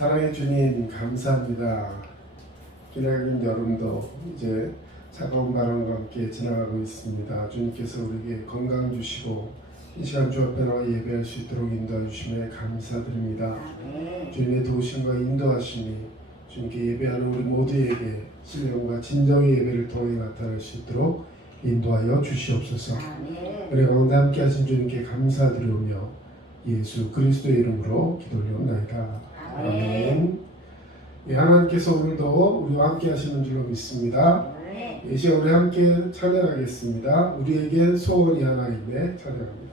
사랑의 주님 감사합니다. 기나긴 여름도 이제 차가운 바람과 함께 지나가고 있습니다. 주님께서 우리에게 건강 주시고 이 시간 주 앞에 나와 예배할 수 있도록 인도해 주심에 감사드립니다. 주님의 도우심과 인도하심이 주님께 예배하는 우리 모두에게 신령과 진정의 예배를 통해 나타날 수 있도록 인도하여 주시옵소서. 우리 가운데 함께 하신 주님께 감사드리며 예수 그리스도의 이름으로 기도드리옵나이다. 아멘. 예, 하나님께서 오늘도 우리와 함께 하시는 줄로 믿습니다. 이 시간 우리 함께 찬양하겠습니다. 우리에게 소원이 하나 있네 찬양합니다.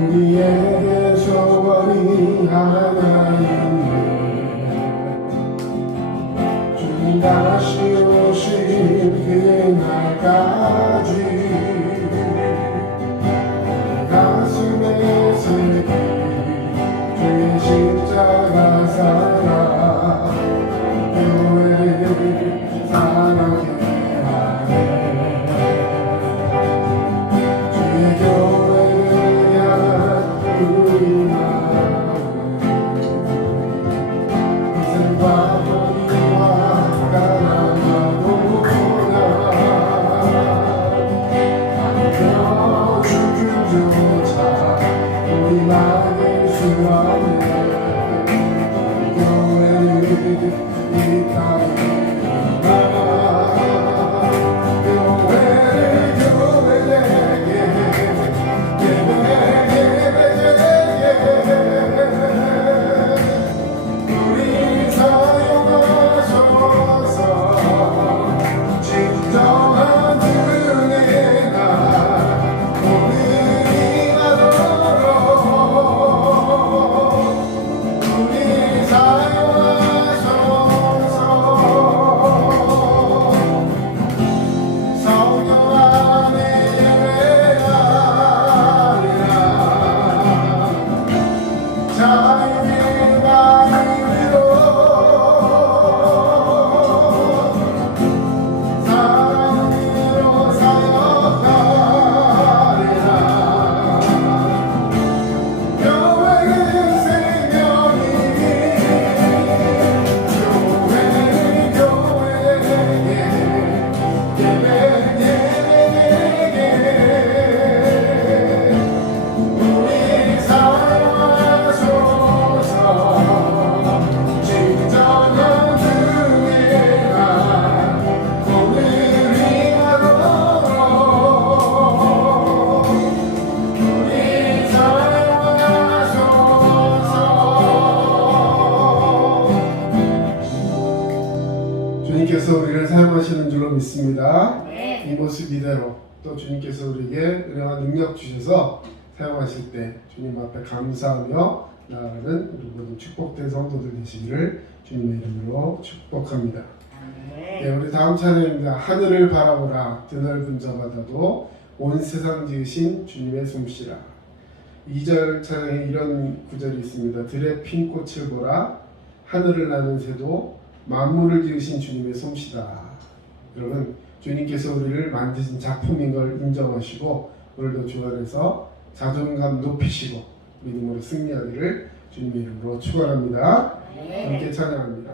우리에게 소원이 하나 있네. 주님 다시 오신 그날까지 가슴에 새긴 주의 십자가 살아 교회를 사랑해 하네. 주의 교회를 향한 우리 마음 희생과 주님께서 우리를 사용하시는 줄로 믿습니다. 이 모습 이대로 또 주님께서 우리에게 은혜와 능력 주셔서 사용하실 때 주님 앞에 감사하며 나아가는 우리 모든 축복된 성도들 되시기를 주님의 이름으로 축복합니다. 네, 우리 다음 찬양입니다. 하늘을 바라보라 드넓은 저 바다도 온 세상 지으신 주님의 솜씨라. 2절 찬양에 이런 구절이 있습니다. 들에 핀 꽃을 보라 하늘을 나는 새도 만물을 지으신 주님의 솜씨다. 여러분 주님께서 우리를 만드신 작품인 걸 인정하시고 오늘도 주 안에서 자존감 높이시고 믿음으로 승리하기를 주님의 이름으로 축원합니다. 함께 찬양합니다.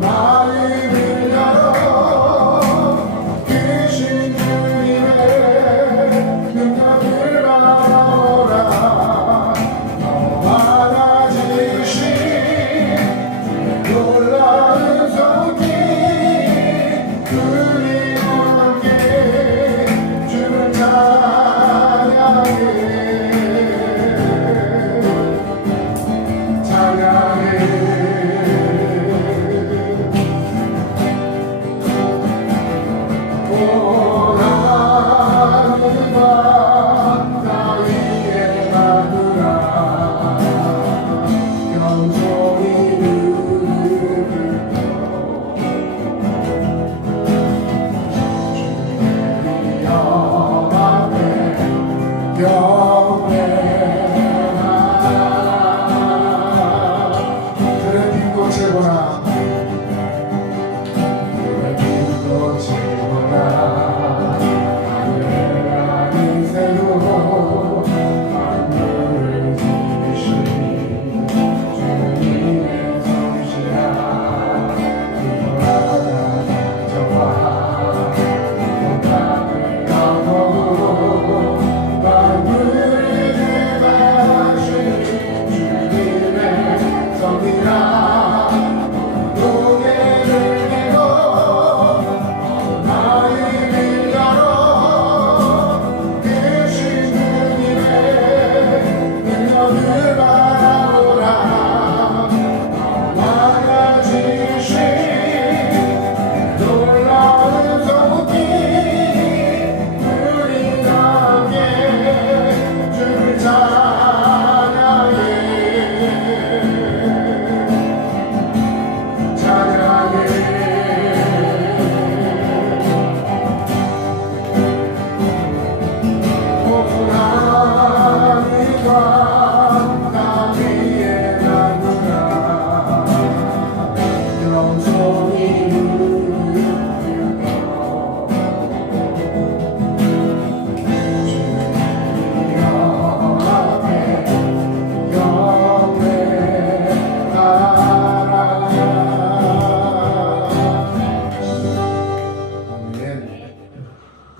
마음을 열어 그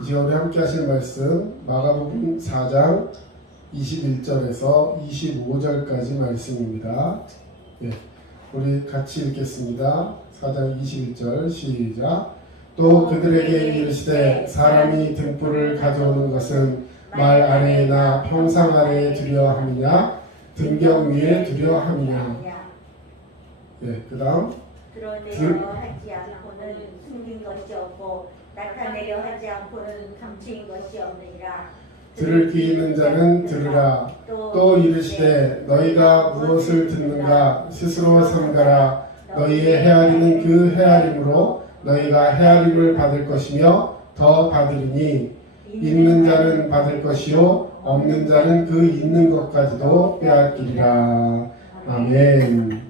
이 시간에 함께 하실 말씀 마가복음 4장 21절에서 25절까지 말씀입니다. 예, 우리 같이 읽겠습니다. 4장 21절 시작. 또 그들에게 이르시되 사람이 등불을 가져오는 것은 말 아래나 평상 아래에 두려 함이냐 등경 위에 두려 함이냐. 예, 그 다음 드러내려 하지 않고는 숨긴 것이 없고 나타내려 하지 않고는 감추인 것이 없느니라. 들을 귀 있는 자는 들으라. 또 이르시되 너희가 무엇을 듣는가 스스로 삼가라. 너희의 헤아리는 그 헤아림으로 너희가 헤아림을 받을 것이며 더 받으리니 있는 자는 받을 것이요 없는 자는 그 있는 것까지도 빼앗기리라. 아멘.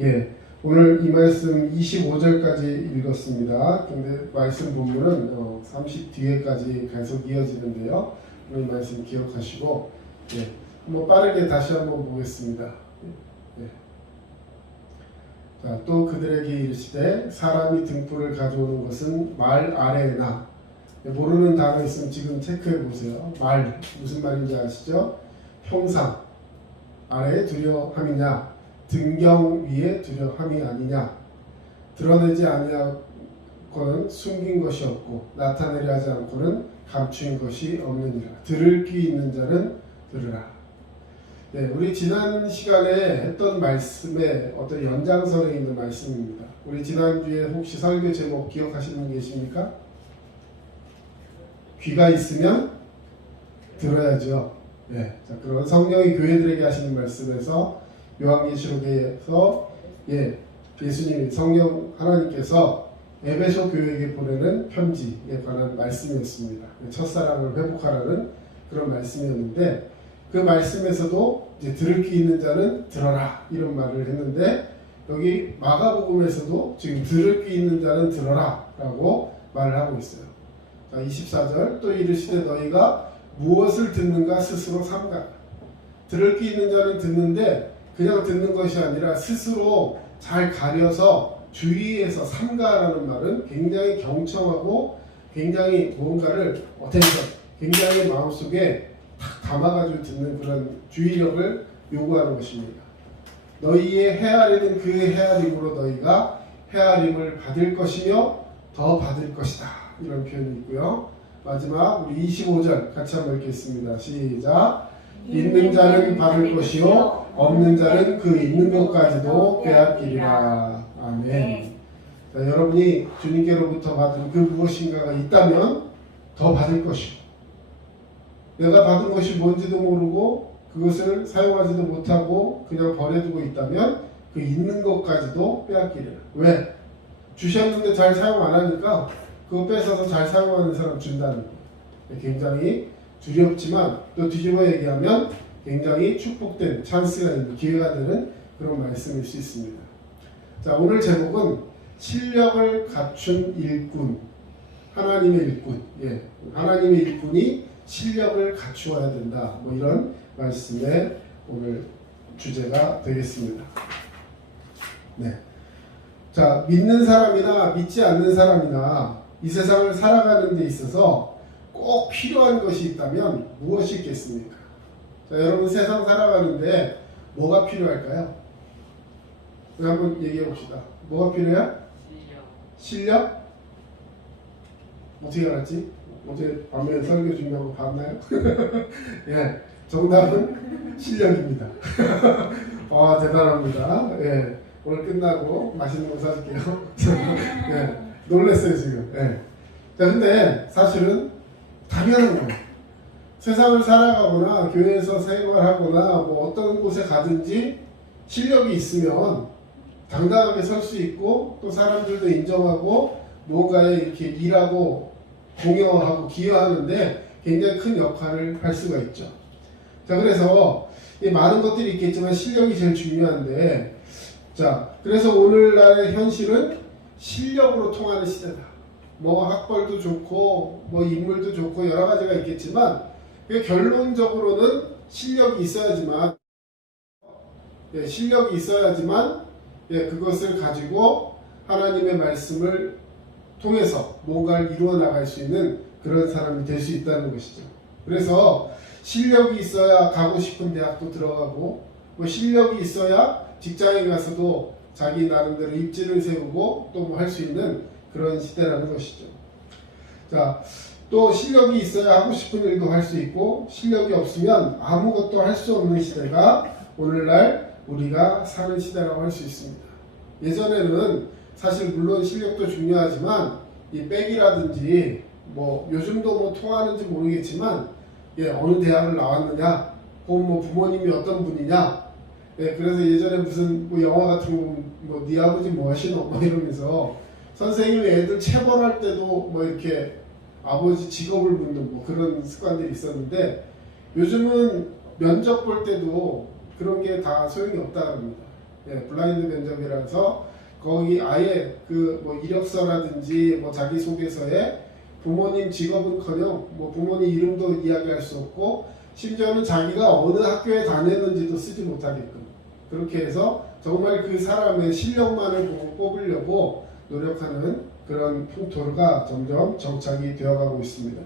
예, 오늘 이 말씀 25절까지 읽었습니다. 근데 말씀 본문은 30 뒤에까지 계속 이어지는데요. 오늘 이 말씀 기억하시고 예, 한번 빠르게 다시 한번 보겠습니다. 예. 자, 또 그들에게 이르시되 사람이 등불을 가져오는 것은 말 아래나. 모르는 단어 있으면 지금 체크해 보세요. 말 무슨 말인지 아시죠? 평상 아래에 두려 함이냐 등경 위에 두려 함이 아니냐. 드러내지 아니하고는 숨긴 것이 없고 나타내려 하지 않고는 감추인 것이 없느니라. 들을 귀 있는 자는 들으라. 네, 우리 지난 시간에 했던 말씀의 어떤 연장선에 있는 말씀입니다. 우리 지난주에 혹시 설교 제목 기억하시는 분 계십니까? 귀가 있으면 들어야죠. 네, 자, 그런 성령이 교회들에게 하시는 말씀에서 요한계시록에서 예수님 성령 하나님께서 에베소 교회에게 보내는 편지에 관한 말씀이었습니다. 첫사랑을 회복하라는 그런 말씀이었는데 그 말씀에서도 이제 들을 귀 있는 자는 들어라 이런 말을 했는데 여기 마가복음에서도 지금 들을 귀 있는 자는 들어라 라고 말을 하고 있어요. 자, 24절 또 이르시되 너희가 무엇을 듣는가 스스로 삼가라. 들을 귀 있는 자는 듣는데 그냥 듣는 것이 아니라 스스로 잘 가려서 주의해서 삼가라는 말은 굉장히 경청하고 굉장히 뭔가를 굉장히 마음속에 탁 담아가지고 듣는 그런 주의력을 요구하는 것입니다. 너희의 헤아리는 그 헤아림으로 너희가 헤아림을 받을 것이며 더 받을 것이다. 이런 표현이 있고요. 마지막 우리 25절 같이 한번 읽겠습니다. 시작. 있는 자는 받을 것이요 없는 자는 그 있는 것까지도 빼앗기리라. 아멘. 자, 여러분이 주님께로부터 받은 그 무엇인가가 있다면 더 받을 것이고 내가 받은 것이 뭔지도 모르고 그것을 사용하지도 못하고 그냥 버려두고 있다면 그 있는 것까지도 빼앗기리라. 왜? 주셨는데 잘 사용 안 하니까 그거 뺏어서 잘 사용하는 사람 준다는 거예요. 굉장히 두렵지만 또 뒤집어 얘기하면 굉장히 축복된 찬스가 있는 기회가 되는 그런 말씀일 수 있습니다. 자, 오늘 제목은 실력을 갖춘 일꾼, 하나님의 일꾼. 예, 하나님의 일꾼이 실력을 갖추어야 된다. 뭐 이런 말씀의 오늘 주제가 되겠습니다. 네. 자, 믿는 사람이나 믿지 않는 사람이나 이 세상을 살아가는 데 있어서 꼭 필요한 것이 있다면 무엇이 있겠습니까? 자, 여러분 세상 살아가는데 뭐가 필요할까요? 우리 한번 얘기해 봅시다. 뭐가 필요해? 실력? 어떻게 알았지? 어제 밤에 설교 준비한 거 봤나요? 예, 정답은 실력입니다. 와, 대단합니다. 예, 오늘 끝나고 맛있는 거 사줄게요. 예, 놀랬어요 지금. 예. 자, 근데 사실은 당연한 거예요. 세상을 살아가거나 교회에서 생활하거나 뭐 어떤 곳에 가든지 실력이 있으면 당당하게 설 수 있고 또 사람들도 인정하고 뭔가에 이렇게 일하고 공여하고 기여하는데 굉장히 큰 역할을 할 수가 있죠. 자, 그래서 많은 것들이 있겠지만 실력이 제일 중요한데, 자, 그래서 오늘날의 현실은 실력으로 통하는 시대다. 뭐 학벌도 좋고 뭐 인물도 좋고 여러 가지가 있겠지만 결론적으로는 실력이 있어야지만 그것을 가지고 하나님의 말씀을 통해서 뭔가를 이루어 나갈 수 있는 그런 사람이 될 수 있다는 것이죠. 그래서 실력이 있어야 가고 싶은 대학도 들어가고, 뭐 실력이 있어야 직장에 가서도 자기 나름대로 입지를 세우고 또 뭐 할 수 있는 그런 시대라는 것이죠. 자, 또 실력이 있어야 하고 싶은 일도 할 수 있고, 실력이 없으면 아무것도 할 수 없는 시대가 오늘날 우리가 사는 시대라고 할 수 있습니다. 예전에는 사실 물론 실력도 중요하지만 이 백이라든지 뭐 요즘도 뭐 통하는지 모르겠지만 어느 대학을 나왔느냐, 혹은 뭐 부모님이 어떤 분이냐, 그래서 예전에 무슨 뭐 영화 같은 거 뭐 네 아버지 뭐 하시노 뭐 이러면서 선생님이 애들 체벌할 때도 뭐 이렇게 아버지 직업을 묻는 뭐 그런 습관들이 있었는데, 요즘은 면접 볼 때도 그런 게 다 소용이 없다 합니다. 블라인드 면접이라서 거기 아예 그 뭐 이력서라든지 뭐 자기소개서에 부모님 직업은커녕 뭐 부모님 이름도 이야기할 수 없고, 심지어는 자기가 어느 학교에 다녔는지도 쓰지 못하게끔 그렇게 해서 정말 그 사람의 실력만을 보고 뽑으려고 노력하는 그런 풍토가 점점 정착이 되어가고 있습니다.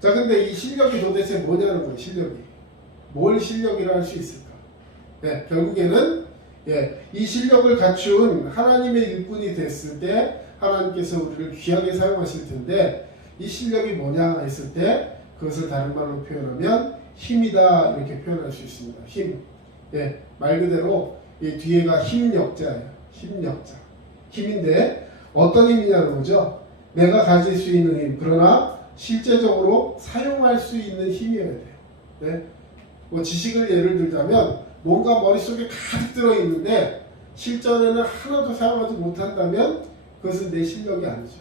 자, 근데 이 실력이 도대체 뭐냐는 거예요. 실력이 뭘 실력이라 할 수 있을까? 결국에는 이 실력을 갖춘 하나님의 일꾼이 됐을 때 하나님께서 우리를 귀하게 사용하실 텐데, 이 실력이 뭐냐 했을 때 그것을 다른 말로 표현하면 힘이다, 이렇게 표현할 수 있습니다. 힘. 말 그대로 이 뒤에가 힘력자예요. 힘력자. 힘인데 어떤 힘이냐는 거죠. 내가 가질 수 있는 힘, 그러나 실제적으로 사용할 수 있는 힘이어야 돼요. 뭐 지식을 예를 들자면 뭔가 머릿속에 가득 들어있는데 실전에는 하나도 사용하지 못한다면 그것은 내 실력이 아니죠.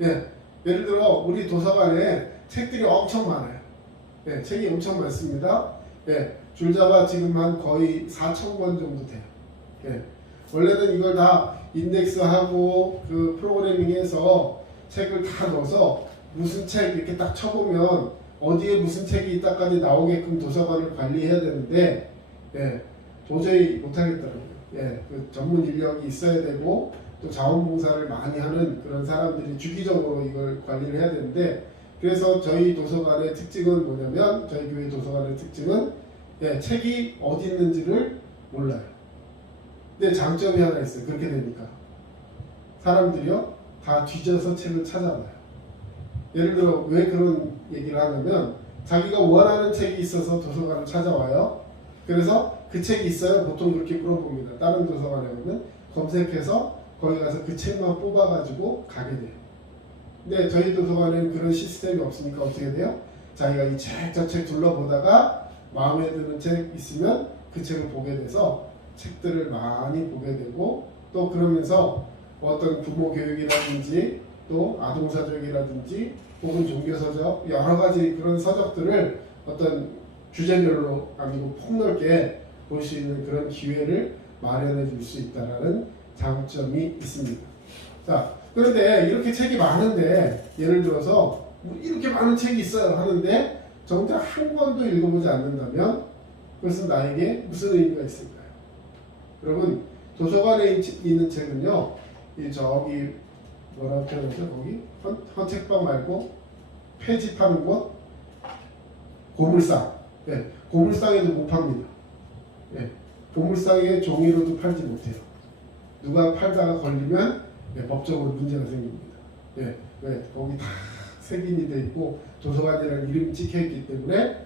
예를 들어 우리 도서관에 책들이 엄청 많아요. 책이 엄청 많습니다. 줄잡아 지금 한 거의 4,000권 정도 돼요. 원래는 이걸 다 인덱스하고 그 프로그래밍해서 책을 다 넣어서 무슨 책 이렇게 딱 쳐보면 어디에 무슨 책이 있다까지 나오게끔 도서관을 관리해야 되는데 도저히 못하겠더라고요. 그 전문 인력이 있어야 되고 또 자원봉사를 많이 하는 그런 사람들이 주기적으로 이걸 관리를 해야 되는데, 그래서 저희 도서관의 특징은 뭐냐면, 저희 교회 도서관의 특징은 책이 어디 있는지를 몰라요. 근데 장점이 하나 있어요. 그렇게 되니까 사람들이요 다 뒤져서 책을 찾아봐요. 예를 들어 왜 그런 얘기를 하냐면, 자기가 원하는 책이 있어서 도서관을 찾아와요. 그래서 그 책이 있어요. 보통 그렇게 물어봅니다. 다른 도서관에 오면 검색해서 거기 가서 그 책만 뽑아가지고 가게 돼요. 근데 저희 도서관에는 그런 시스템이 없으니까 어떻게 돼요? 자기가 이 책 저 책 둘러보다가 마음에 드는 책 있으면 그 책을 보게 돼서 책들을 많이 보게 되고, 또 그러면서 어떤 부모 교육이라든지 또 아동사적이라든지 혹은 종교서적 여러 가지 그런 서적들을 어떤 주제별로 아니고 폭넓게 볼 수 있는 그런 기회를 마련해 줄 수 있다는 장점이 있습니다. 자, 그런데 이렇게 책이 많은데, 예를 들어서 이렇게 많은 책이 있어요 하는데 정작 한 권도 읽어보지 않는다면 그것은 나에게 무슨 의미가 있을까요? 여러분, 도서관에 있는 책은요, 이 저기 뭐라고 표현하죠? 거기 헌책방 말고 폐지 파는 곳, 고물상. 고물상에도 못 팝니다. 고물상에 종이로도 팔지 못해요. 누가 팔다가 걸리면 법적으로 문제가 생깁니다. 거기 다 색인이 돼 있고 도서관이라는 이름이 찍혀 있기 때문에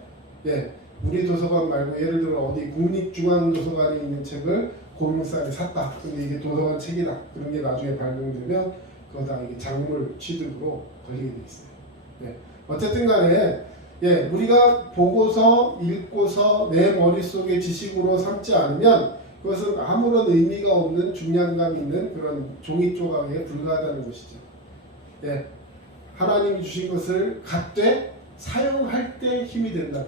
우리 도서관 말고 예를 들어 어디 국립중앙도서관에 있는 책을 고물상에 샀다. 근데 이게 도서관 책이다. 그런 게 나중에 발견되면 그거 다 이게 작물 취득으로 걸리게 돼 있어요. 어쨌든 간에 우리가 보고서 읽고서 내 머릿속에 지식으로 삼지 않으면 그것은 아무런 의미가 없는 중량감 있는 그런 종이 조각에 불과하다는 것이죠. 하나님이 주신 것을 갖되 사용할 때 힘이 된다는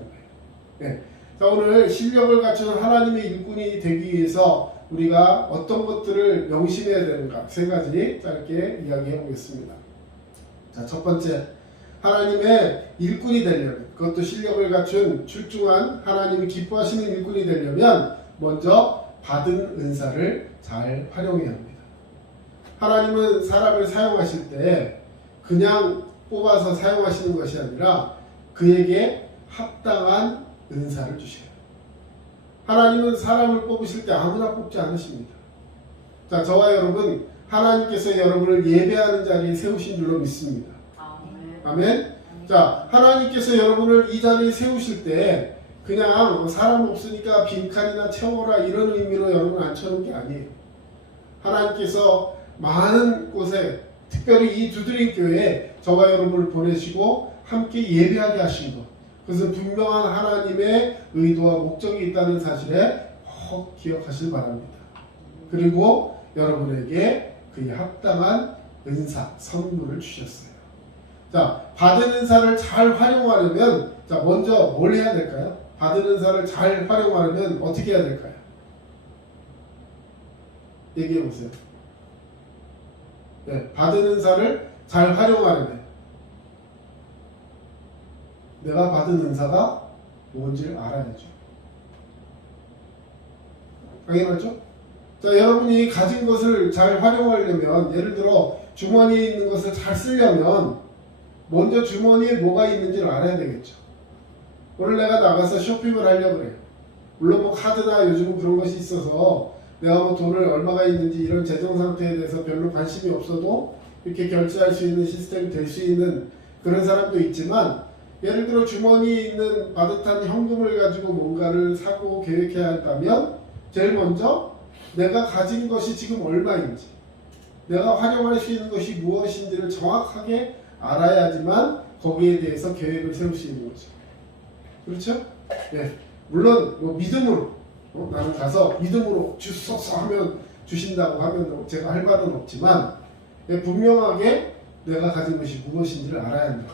거예요. 자, 오늘 실력을 갖춘 하나님의 일꾼이 되기 위해서 우리가 어떤 것들을 명심해야 되는가 세 가지 짧게 이야기해 보겠습니다. 자, 첫 번째, 하나님의 일꾼이 되려면, 그것도 실력을 갖춘 출중한 하나님이 기뻐하시는 일꾼이 되려면 먼저 받은 은사를 잘 활용해야 합니다. 하나님은 사람을 사용하실 때 그냥 뽑아서 사용하시는 것이 아니라 그에게 합당한 은사를 주셔요. 하나님은 사람을 뽑으실 때 아무나 뽑지 않으십니다. 자, 저와 여러분, 하나님께서 여러분을 예배하는 자리에 세우신 줄로 믿습니다. 아멘. 자, 하나님께서 여러분을 이 자리에 세우실 때 그냥 사람 없으니까 빈칸이나 채워라 이런 의미로 여러분 앉혀놓은 게 아니에요. 하나님께서 많은 곳에, 특별히 이 두드림 교회에 저와 여러분을 보내시고 함께 예배하게 하신 것, 그것은 분명한 하나님의 의도와 목적이 있다는 사실에 꼭 기억하시기 바랍니다. 그리고 여러분에게 그에 합당한 은사, 선물을 주셨어요. 자, 받은 은사를 잘 활용하려면, 자, 먼저 뭘 해야 될까요? 받은 은사를 잘 활용하려면 어떻게 해야 될까요? 얘기해 보세요. 네, 받은 은사를 잘 활용하려면 내가 받은 은사가 뭔지를 알아야죠. 당연하죠? 자, 여러분이 가진 것을 잘 활용하려면, 예를 들어 주머니에 있는 것을 잘 쓰려면 먼저 주머니에 뭐가 있는지를 알아야 되겠죠. 오늘 내가 나가서 쇼핑을 하려고 그래요. 물론 뭐 카드나 요즘은 그런 것이 있어서 내가 뭐 돈을 얼마가 있는지 이런 재정 상태에 대해서 별로 관심이 없어도 이렇게 결제할 수 있는 시스템이 될 수 있는 그런 사람도 있지만, 예를 들어 주머니에 있는 빠듯한 현금을 가지고 뭔가를 사고 계획해야 한다면 제일 먼저 내가 가진 것이 지금 얼마인지, 내가 활용할 수 있는 것이 무엇인지를 정확하게 알아야지만 거기에 대해서 계획을 세울 수 있는 거죠. 그렇죠? 예. 물론 뭐 믿음으로 나는 가서 믿음으로 주소서 하면 주신다고 하면 제가 할 말은 없지만, 예, 분명하게 내가 가진 것이 무엇인지를 알아야 한다.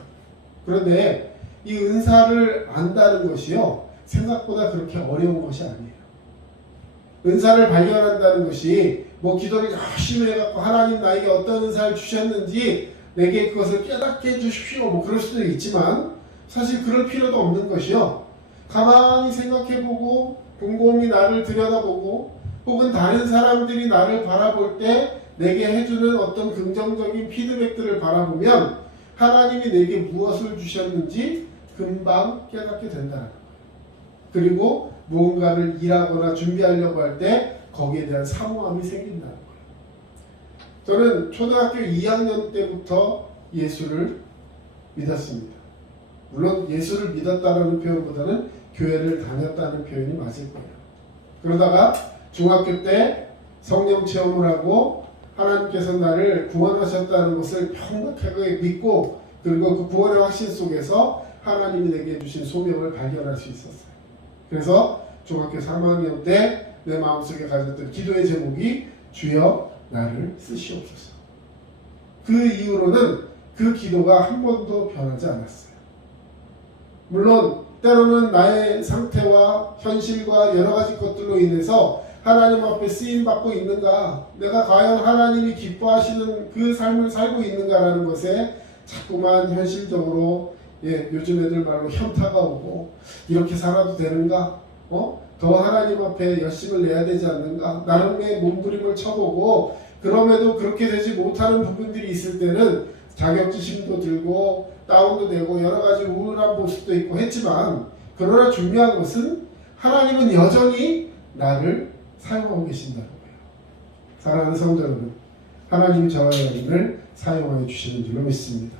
그런데 이 은사를 안다는 것이요, 생각보다 그렇게 어려운 것이 아니에요. 은사를 발견한다는 것이 뭐 기도를 열심히 해갖고 하나님 나에게 어떤 은사를 주셨는지 내게 그것을 깨닫게 해주십시오, 뭐 그럴 수도 있지만 사실 그럴 필요도 없는 것이요, 가만히 생각해보고 곰곰이 나를 들여다보고 혹은 다른 사람들이 나를 바라볼 때 내게 해주는 어떤 긍정적인 피드백들을 바라보면 하나님이 내게 무엇을 주셨는지 금방 깨닫게 된다는 거예요. 그리고 무언가를 일하거나 준비하려고 할 때 거기에 대한 사모함이 생긴다는 거예요. 저는 초등학교 2학년 때부터 예수를 믿었습니다. 물론 예수를 믿었다는 표현보다는 교회를 다녔다는 표현이 맞을 거예요. 그러다가 중학교 때 성령 체험을 하고 하나님께서 나를 구원하셨다는 것을 명확하게 믿고, 그리고 그 구원의 확신 속에서 하나님이 내게 주신 소명을 발견할 수 있었어요. 그래서 중학교 3학년 때 내 마음속에 가졌던 기도의 제목이 주여 나를 쓰시옵소서. 그 이후로는 그 기도가 한 번도 변하지 않았어요. 물론 때로는 나의 상태와 현실과 여러 가지 것들로 인해서 하나님 앞에 쓰임받고 있는가, 내가 과연 하나님이 기뻐하시는 그 삶을 살고 있는가라는 것에 자꾸만 현실적으로, 예, 요즘 애들 말로 현타가 오고, 이렇게 살아도 되는가? 더 하나님 앞에 열심을 내야 되지 않는가? 나름의 몸부림을 쳐보고, 그럼에도 그렇게 되지 못하는 부분들이 있을 때는 자격지심도 들고 다운도 되고 여러 가지 우울한 모습도 있고 했지만, 그러나 중요한 것은 하나님은 여전히 나를 사용하고 계신다는 거예요. 사랑하는 성도 여러분, 하나님이 저와 여러분을 사용하여 주시는 줄로 믿습니다.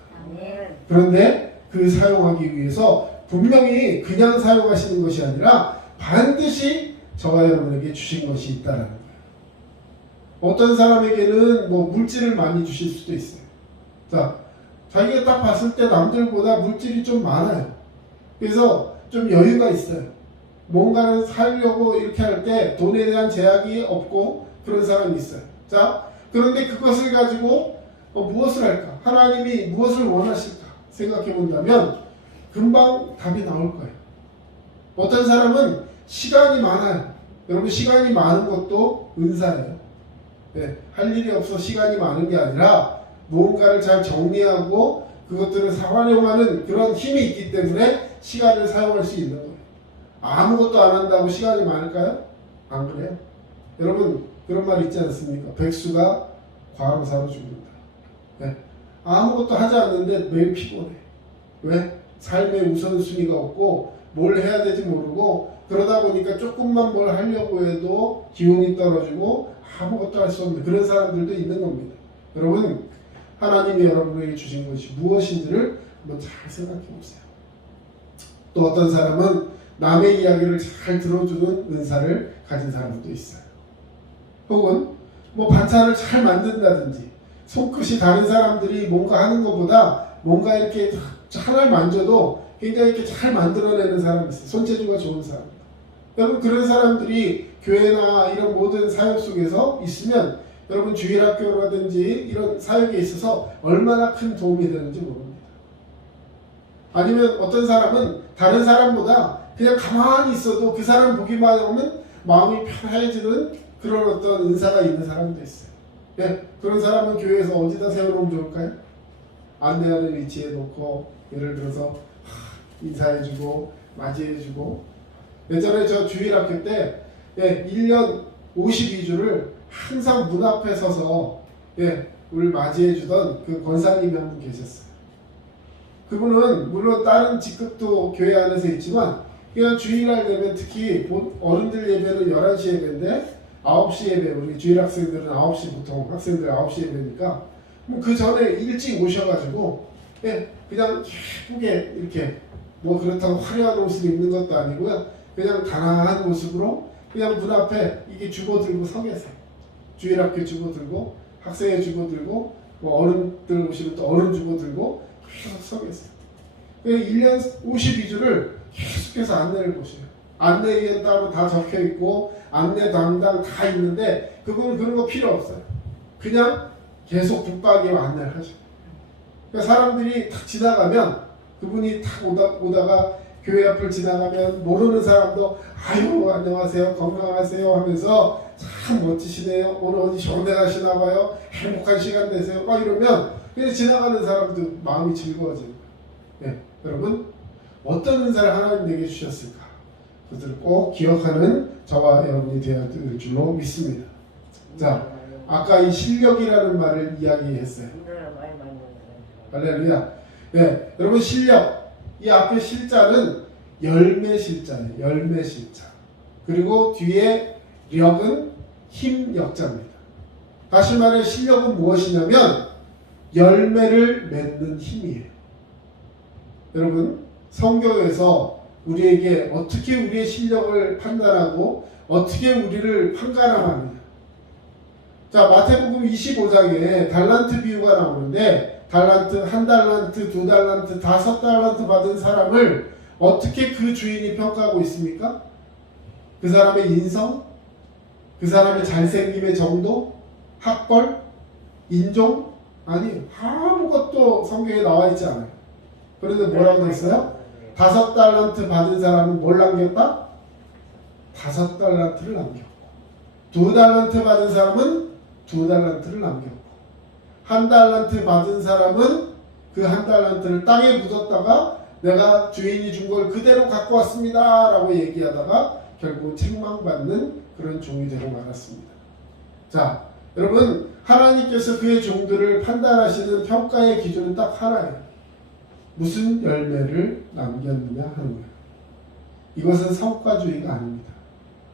그런데 그 사용하기 위해서 분명히 그냥 사용하시는 것이 아니라 반드시 저와 여러분에게 주신 것이 있다는 거예요. 어떤 사람에게는 뭐 물질을 많이 주실 수도 있어요. 자, 자기가 딱 봤을 때 남들보다 물질이 좀 많아요. 그래서 좀 여유가 있어요. 뭔가를 살려고 이렇게 할 때 돈에 대한 제약이 없고 그런 사람이 있어요. 자, 그런데 그것을 가지고 무엇을 할까? 하나님이 무엇을 원하실까? 생각해 본다면 금방 답이 나올 거예요. 어떤 사람은 시간이 많아요. 여러분, 시간이 많은 것도 은사예요. 네, 할 일이 없어 시간이 많은 게 아니라 무언가를 잘 정리하고 그것들을 활용하는 그런 힘이 있기 때문에 시간을 사용할 수 있는 거예요. 아무것도 안 한다고 시간이 많을까요? 안 그래요? 여러분, 그런 말 있지 않습니까? 백수가 과로사로 죽는다. 네. 아무것도 하지 않는데 매일 피곤해. 왜? 삶의 우선순위가 없고 뭘 해야 될지 모르고 그러다 보니까 조금만 뭘 하려고 해도 기운이 떨어지고 아무것도 할 수 없는 그런 사람들도 있는 겁니다. 여러분, 하나님이 여러분에게 주신 것이 무엇인지를 한번 잘 생각해 보세요. 또 어떤 사람은 남의 이야기를 잘 들어주는 은사를 가진 사람도 있어요. 혹은 뭐 반찬을 잘 만든다든지 손끝이 다른 사람들이 뭔가 하는 것보다 뭔가 이렇게 하나를 만져도 굉장히 이렇게 잘 만들어내는 사람이 있어요. 손재주가 좋은 사람. 여러분, 그런 사람들이 교회나 이런 모든 사역 속에서 있으면 여러분 주일학교라든지 이런 사역에 있어서 얼마나 큰 도움이 되는지 모릅니다. 아니면 어떤 사람은 다른 사람보다 그냥 가만히 있어도 그 사람 보기만 하면 마음이 편해지는 그런 어떤 은사가 있는 사람도 있어요. 네, 그런 사람은 교회에서 어디다 세워놓으면 좋을까요? 안내하는 위치에 놓고 예를 들어서 인사해주고 맞이해주고. 예전에 저 주일학교 때 1년 52주를 항상 문 앞에 서서 우리 맞이해주던 그 권사님이 한 분 계셨어요. 그분은 물론 다른 직급도 교회 안에서 있지만 그냥 주일날 되면 특히 어른들 예배는 11시 예배인데 9시 예배, 우리 주일 학생들은 9시 보통 학생들 9시 예배니까 뭐 그 전에 일찍 오셔가지고 그냥 예쁘게 이렇게 뭐 그렇다고 화려한 옷을 입는 것도 아니고요. 그냥 단아한 모습으로 그냥 문 앞에 이게 주보 들고 서 계세요. 주일학교 주보 들고 학생의 주보 들고 뭐 어른들 오시면 또 어른 주보 들고 계속 서 계세요. 1년 52주를 계속해서 안내를 보셔요. 안내위원 따로 다 적혀 있고 안내 담당 다 있는데 그분은 그런 거 필요 없어요. 그냥 계속 붙박이로 안내를 하죠. 그러니까 사람들이 탁 지나가면 그분이 탁 오다가 교회 앞을 지나가면 모르는 사람도 아유 안녕하세요 건강하세요 하면서 참 멋지시네요. 오늘 어디 좋은 데 가시나 봐요. 행복한 시간 되세요. 막 이러면 그냥 지나가는 사람도 마음이 즐거워지는 거예요. 여러분, 어떤 은사를 하나님 내게 주셨을까? 그것을 꼭 기억하는 저와 여러분이 되어야 될 줄로 믿습니다. 자, 아까 이 실력이라는 말을 이야기했어요. 할렐루야. 여러분, 실력, 이 앞에 실자는 열매 실자예요. 열매 실자. 그리고 뒤에 력은 힘 역자입니다. 다시 말해 실력은 무엇이냐면 열매를 맺는 힘이에요. 여러분, 성경에서 우리에게 어떻게 우리의 실력을 판단하고 어떻게 우리를 판가름하느냐. 자, 마태복음 25장에 달란트 비유가 나오는데 달란트, 한 달란트, 두 달란트, 5달란트 받은 사람을 어떻게 그 주인이 평가하고 있습니까? 그 사람의 인성? 그 사람의 잘생김의 정도? 학벌? 인종? 아니, 아무것도 성경에 나와 있지 않아요. 그런데 뭐라고 했어요? 5달란트 받은 사람은 뭘 남겼다? 5달란트를 남겼고, 2달란트 받은 사람은 2달란트를 남겼고, 1달란트 받은 사람은 그 1달란트를 땅에 묻었다가 내가 주인이 준 걸 그대로 갖고 왔습니다 라고 얘기하다가 결국 책망받는 그런 종이 되고 말았습니다. 자, 여러분, 하나님께서 그의 종들을 판단하시는 평가의 기준은 딱 하나예요. 무슨 열매를 남겼느냐 하는 거예요. 이것은 성과주의가 아닙니다.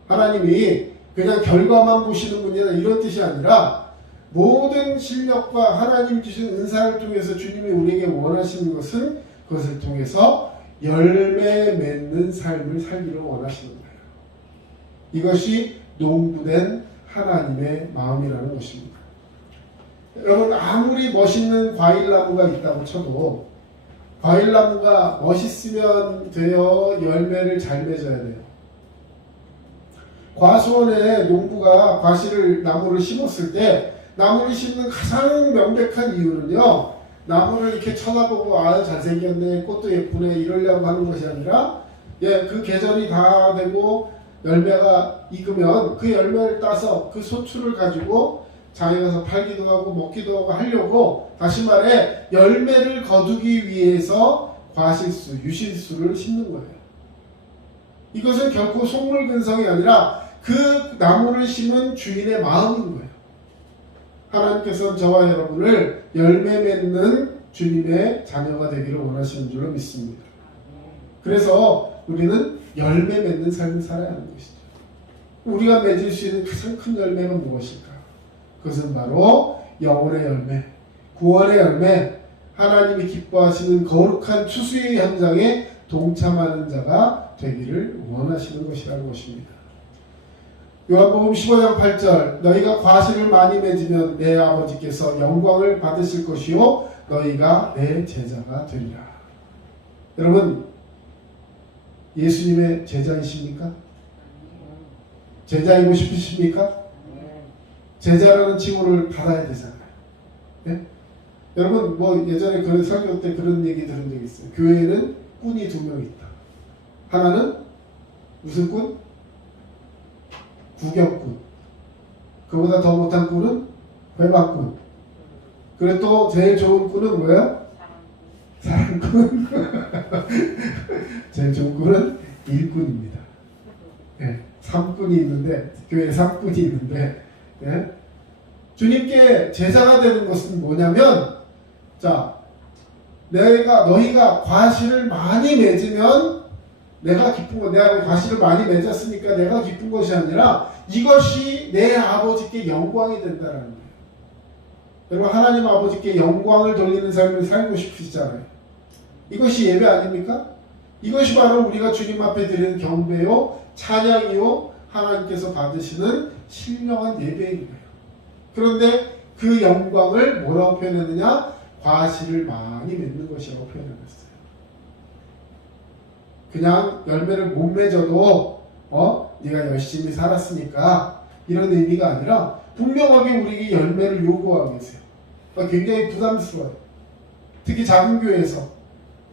하나님이 그냥 결과만 보시는 분이라 이런 뜻이 아니라 모든 실력과 하나님 주신 은사를 통해서 주님이 우리에게 원하시는 것은 그것을 통해서 열매 맺는 삶을 살기를 원하시는 거예요. 이것이 농부된 하나님의 마음이라는 것입니다. 여러분, 아무리 멋있는 과일나무가 있다고 쳐도 과일나무가 멋있으면 돼요? 열매를 잘 맺어야 돼요? 과수원에 농부가 나무를 심었을 때 나무를 심는 가장 명백한 이유는요, 나무를 이렇게 쳐다보고 아유 잘생겼네, 꽃도 예쁘네 이러려고 하는 것이 아니라 그 계절이 다 되고 열매가 익으면 그 열매를 따서 그 소출을 가지고 장에 가서 팔기도 하고 먹기도 하고 하려고, 다시 말해 열매를 거두기 위해서 과실수, 유실수를 심는 거예요. 이것은 결코 속물 근성이 아니라 그 나무를 심은 주인의 마음인 거예요. 하나님께서는 저와 여러분을 열매 맺는 주님의 자녀가 되기를 원하시는 줄로 믿습니다. 그래서 우리는 열매 맺는 삶을 살아야 하는 것이죠. 우리가 맺을 수 있는 가장 큰 열매가 무엇일까? 그것은 바로 영혼의 열매, 구원의 열매, 하나님이 기뻐하시는 거룩한 추수의 현장에 동참하는 자가 되기를 원하시는 것이라는 것입니다. 요한복음 15장 8절 너희가 과실을 많이 맺으면 내 아버지께서 영광을 받으실 것이요 너희가 내 제자가 되리라. 여러분 예수님의 제자이십니까? 제자이고 싶으십니까? 제자라는 칭호를 받아야 되잖아요. 네? 여러분 뭐 예전에 그 설교 때 그런 얘기 들은 적 있어요. 교회에는 꾼이 2명 있다. 하나는 무슨 꾼? 구경꾼. 그보다 더 못한 꾼은 회방꾼. 그리고 또 제일 좋은 꾼은 뭐예요? 사랑꾼. 제일 좋은 꾼은 일꾼입니다. 네, 3꾼이 있는데 교회에 3꾼이 있는데 네? 주님께 제자가 되는 것은 뭐냐면 자 너희가 과실을 많이 맺으면 내가 기쁜 거 내가 과실을 많이 맺었으니까 내가 기쁜 것이 아니라 이것이 내 아버지께 영광이 된다는 거예요. 여러분 하나님 아버지께 영광을 돌리는 삶을 살고 싶으시잖아요. 이것이 예배 아닙니까? 이것이 바로 우리가 주님 앞에 드리는 경배요 찬양이요 하나님께서 받으시는 신령한 예배인 거예요. 그런데 그 영광을 뭐라고 표현했느냐? 과실을 많이 맺는 것이라고 표현했어요. 그냥 열매를 못 맺어도 네가 열심히 살았으니까 이런 의미가 아니라 분명하게 우리에게 열매를 요구하고 계세요. 굉장히 부담스러워요. 특히 작은 교회에서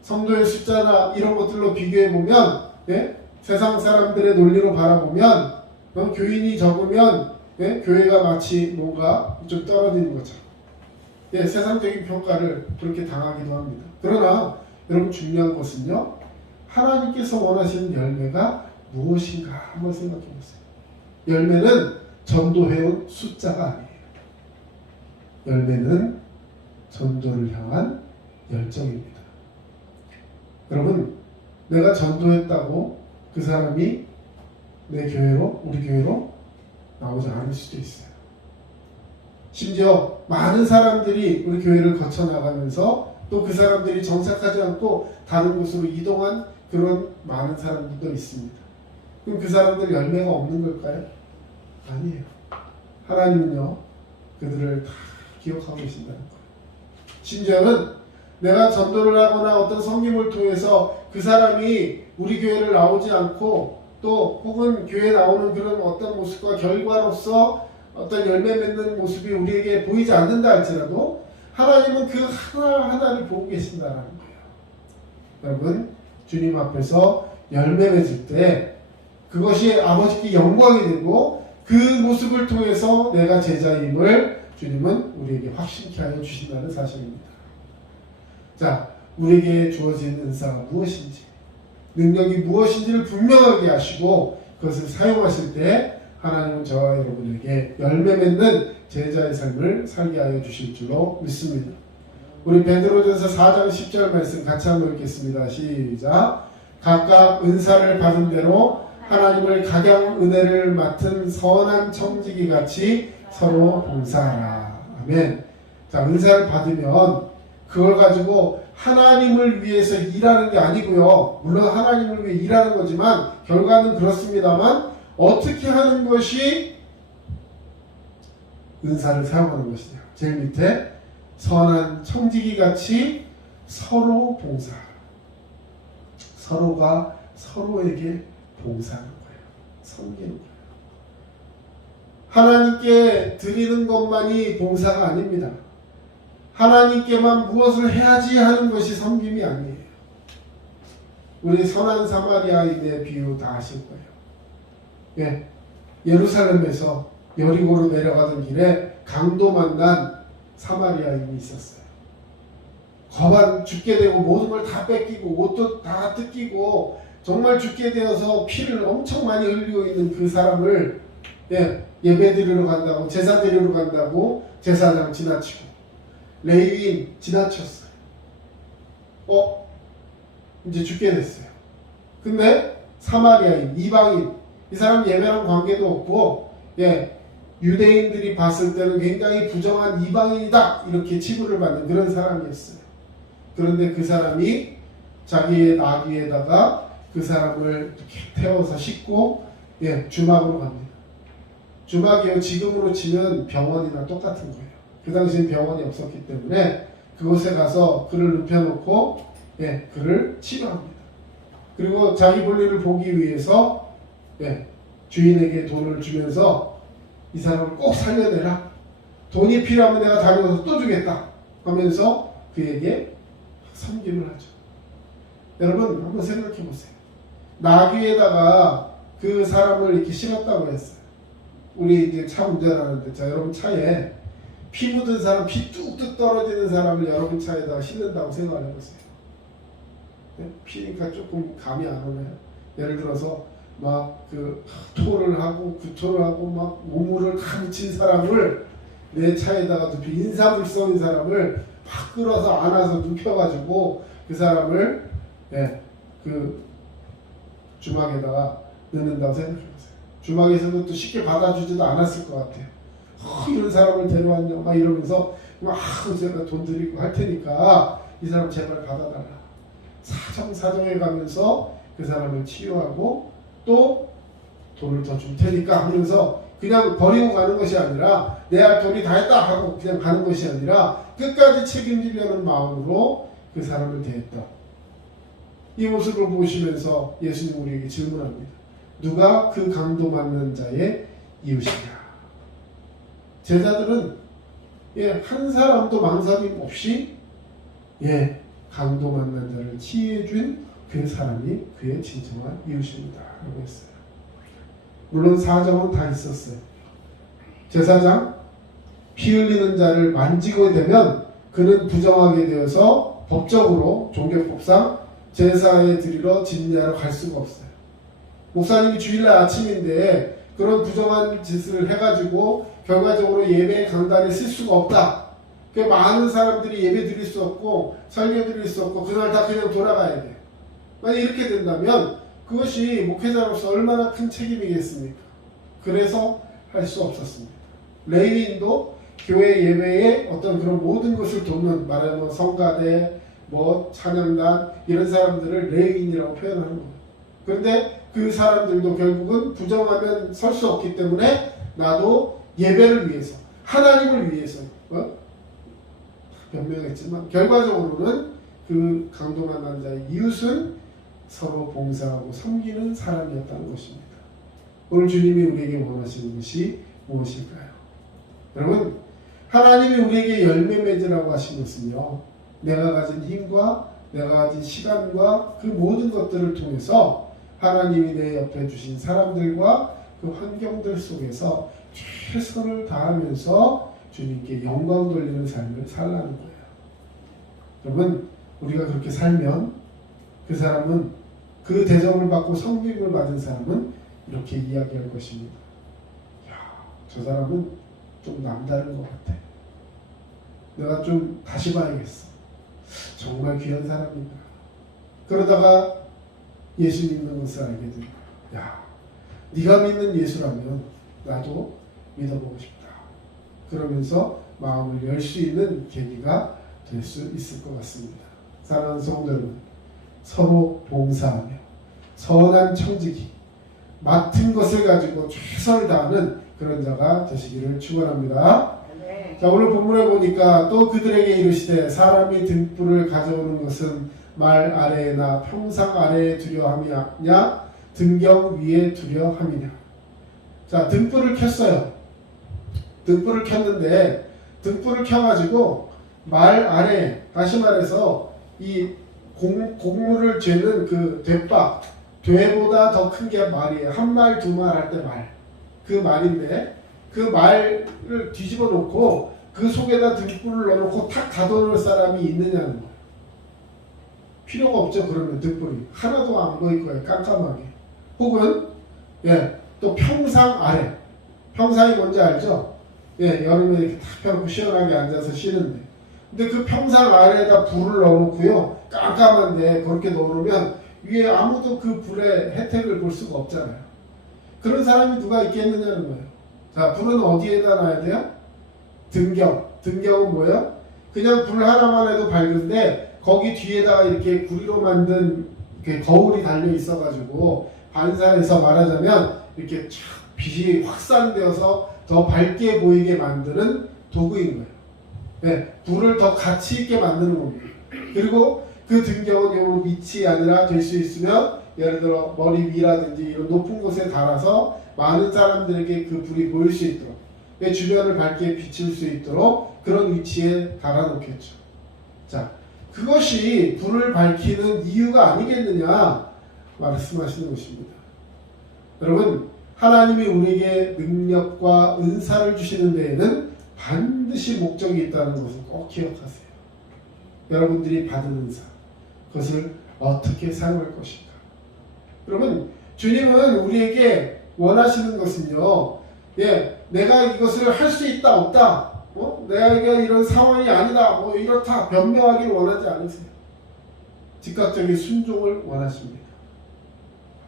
성도의 숫자나 이런 것들로 비교해보면 세상 사람들의 논리로 바라보면 교인이 적으면 교회가 마치 뭔가 좀 떨어지는 것처럼 세상적인 평가를 그렇게 당하기도 합니다. 그러나 여러분 중요한 것은요. 하나님께서 원하시는 열매가 무엇인가 한번 생각해 보세요. 열매는 전도해온 숫자가 아니에요. 열매는 전도를 향한 열정입니다. 여러분 내가 전도했다고 그 사람이 내 교회로 우리 교회로 나오지 않을 수도 있어요. 심지어 많은 사람들이 우리 교회를 거쳐나가면서 또 그 사람들이 정착하지 않고 다른 곳으로 이동한 그런 많은 사람들도 있습니다. 그럼 그 사람들 열매가 없는 걸까요? 아니에요. 하나님은요 그들을 다 기억하고 계신다는 거예요. 심지어는 내가 전도를 하거나 어떤 성김을 통해서 그 사람이 우리 교회를 나오지 않고 또 혹은 교회에 나오는 그런 어떤 모습과 결과로서 어떤 열매 맺는 모습이 우리에게 보이지 않는다 할지라도 하나님은 그 하나하나를 보고 계신다는 거예요. 여러분 주님 앞에서 열매 맺을 때 그것이 아버지께 영광이 되고 그 모습을 통해서 내가 제자임을 주님은 우리에게 확신케 하여 주신다는 사실입니다. 자, 우리에게 주어진 은사가 무엇인지 능력이 무엇인지를 분명하게 하시고 그것을 사용하실 때 하나님은 저와 여러분에게 열매 맺는 제자의 삶을 살게 하여 주실 줄로 믿습니다. 우리 베드로전서 4장 10절 말씀 같이 한번 읽겠습니다. 시작. 각각 은사를 받은 대로 하나님을 각양 은혜를 맡은 선한 청지기 같이 서로 봉사하라. 아멘. 자, 은사를 받으면 그걸 가지고 하나님을 위해서 일하는 게 아니고요. 물론 하나님을 위해 일하는 거지만 결과는 그렇습니다만 어떻게 하는 것이 은사를 사용하는 것이냐. 제일 밑에 선한 청지기 같이 서로 봉사하라. 서로가 서로에게 봉사하는 거예요. 섬기는 거예요. 하나님께 드리는 것만이 봉사가 아닙니다. 하나님께만 무엇을 해야지 하는 것이 섬김이 아니에요. 우리 선한 사마리아인의 비유 다 아실 거예요. 예루살렘에서 여리고로 내려가던 길에 강도 만난 사마리아인이 있었어요. 거반 죽게 되고 모든 걸 다 뺏기고 옷도 다 뜯기고 정말 죽게 되어서 피를 엄청 많이 흘리고 있는 그 사람을 예배 드리러 간다고, 제사 드리러 간다고 제사장 지나치고, 레위인 지나쳤어요. 이제 죽게 됐어요. 근데 사마리아인, 이방인, 이 사람 예배랑 관계도 없고, 유대인들이 봤을 때는 굉장히 부정한 이방인이다 이렇게 치부를 받는 그런 사람이었어요. 그런데 그 사람이 자기의 나귀에다가 그 사람을 이렇게 태워서 싣고 주막으로 갑니다. 주막이요, 지금으로 치면 병원이나 똑같은 거예요. 그 당시엔 병원이 없었기 때문에 그곳에 가서 그를 눕혀놓고 그를 치료합니다. 그리고 자기 볼일을 보기 위해서 주인에게 돈을 주면서 이 사람을 꼭 살려내라. 돈이 필요하면 내가 다녀서 또 주겠다 하면서 그에게 섬김을 하죠. 여러분 한번 생각해 보세요. 나귀에다가 그 사람을 이렇게 실었다고 했어요. 우리 이제 차 운전하는데, 자, 여러분 차에 피 묻은 사람, 피 뚝뚝 떨어지는 사람을 여러분 차에다가 실는다고 생각을 해보세요. 피니까 조금 감이 안 오나요? 예를 들어서 막 그 토를 하고 구토를 하고 막 우물을 다 묻힌 사람을 내 차에다가 눕혀, 인사불성인 사람을 팍 끌어서 안아서 눕혀가지고 그 사람을 그 주막에다가 넣는다고 생각해보세요. 주막에서는 또 쉽게 받아주지도 않았을 것 같아요. 이런 사람을 데려왔냐 막 이러면서 막 제가 돈 드리고 할 테니까 이 사람 제발 받아달라. 사정사정해 가면서 그 사람을 치유하고 또 돈을 더 줄 테니까 하면서 그냥 버리고 가는 것이 아니라 내 할 돈이 다 했다 하고 그냥 가는 것이 아니라 끝까지 책임지려는 마음으로 그 사람을 대했다. 이 모습을 보시면서 예수님 우리에게 질문합니다. 누가 그 강도 맞는 자의 이웃이냐? 제자들은 한 사람도 망설임 없이 강도 만난 자를 치유해준 그 사람이 그의 진정한 이웃입니다 라고 했어요. 물론 사정은 다 있었어요. 제사장, 피 흘리는 자를 만지게 되면 그는 부정하게 되어서 법적으로 종교법상 제사에 드리러 진례하러 갈 수가 없어요. 목사님이 주일날 아침인데 그런 부정한 짓을 해가지고 결과적으로 예배 강단에 쓸 수가 없다. 그 많은 사람들이 예배 드릴 수 없고 설교 드릴 수 없고 그날 다 그냥 돌아가야 돼요. 만약 이렇게 된다면 그것이 목회자로서 얼마나 큰 책임이겠습니까? 그래서 할 수 없었습니다. 레위인도 교회 예배에 어떤 그런 모든 것을 돕는, 말하자면 성가대, 찬양단 이런 사람들을 레위인이라고 표현하는 거예요. 그런데 그 사람들도 결국은 부정하면 설 수 없기 때문에 나도 예배를 위해서, 하나님을 위해서 변명했지만 결과적으로는 그 강도 만난 자의 이웃은 서로 봉사하고 섬기는 사람이었다는 것입니다. 오늘 주님이 우리에게 원하시는 것이 무엇일까요? 여러분, 하나님이 우리에게 열매 맺으라고 하신 것은요, 내가 가진 힘과 내가 가진 시간과 그 모든 것들을 통해서 하나님이 내 옆에 주신 사람들과 그 환경들 속에서 최선을 다하면서 주님께 영광 돌리는 삶을 살라는 거예요. 여러분, 우리가 그렇게 살면 그 사람은, 그 대접을 받고 섬김을 받은 사람은 이렇게 이야기할 것입니다. 야, 저 사람은 좀 남다른 것 같아. 내가 좀 다시 봐야겠어. 정말 귀한 사람이다. 그러다가 예수 믿는 것을 알게 됩니다. 야, 네가 믿는 예수라면 나도 믿어보고 싶다. 그러면서 마음을 열 수 있는 계기가 될 수 있을 것 같습니다. 사랑하는 성도 여러분, 서로 봉사하며 선한 청지기, 맡은 것을 가지고 최선을 다하는 그런 자가 되시기를 축원합니다. 자, 오늘 본문에 보니까 또 그들에게 이르시되 사람이 등불을 가져오는 것은 말 아래나 평상 아래에 두려 함이냐 등경 위에 두려 함이냐. 자, 등불을 켰어요. 등불을 켰는데 등불을 켜가지고 말 아래, 다시 말해서 이 곡물을 죄는 그 돛박, 되보다 더 큰 게 말이에요. 한 말, 두 말 할 때 말. 그 말인데 그 말을 뒤집어 놓고 그 속에다 등불을 넣어놓고 탁 가둬놓을 사람이 있느냐는 거예요. 필요가 없죠. 그러면 등불이 하나도 안 보일 거예요. 깜깜하게. 혹은 또 평상 아래, 평상이 뭔지 알죠? 예, 여름에 이렇게 탁 펴놓고 시원하게 앉아서 쉬는데. 근데 그 평상 아래에다 불을 넣어놓고요. 깜깜한데 그렇게 넣어놓으면 위에 아무도 그 불의 혜택을 볼 수가 없잖아요. 그런 사람이 누가 있겠느냐는 거예요. 자, 불은 어디에다 놔야 돼요? 등경. 등경은 뭐예요? 그냥 불 하나만 해도 밝은데 거기 뒤에다가 이렇게 구리로 만든 이렇게 거울이 달려 있어가지고 반사해서 말하자면 이렇게 촥 빛이 확산되어서 더 밝게 보이게 만드는 도구인 거예요. 네, 불을 더 가치 있게 만드는 겁니다. 그리고 그 등경은 요 밑이 아니라 될 수 있으면 예를 들어 머리 위라든지 이런 높은 곳에 달아서 많은 사람들에게 그 불이 보일 수 있도록 주변을 밝게 비칠 수 있도록 그런 위치에 달아놓겠죠. 자, 그것이 불을 밝히는 이유가 아니겠느냐 말씀하시는 것입니다. 여러분, 하나님이 우리에게 능력과 은사를 주시는 데에는 반드시 목적이 있다는 것을 꼭 기억하세요. 여러분들이 받은 은사, 그것을 어떻게 사용할 것인가. 여러분, 주님은 우리에게 원하시는 것은요, 내가 이것을 할 수 있다 없다, 내가 이런 상황이 아니다, 이렇다 변명하기를 원하지 않으세요. 즉각적인 순종을 원하십니다.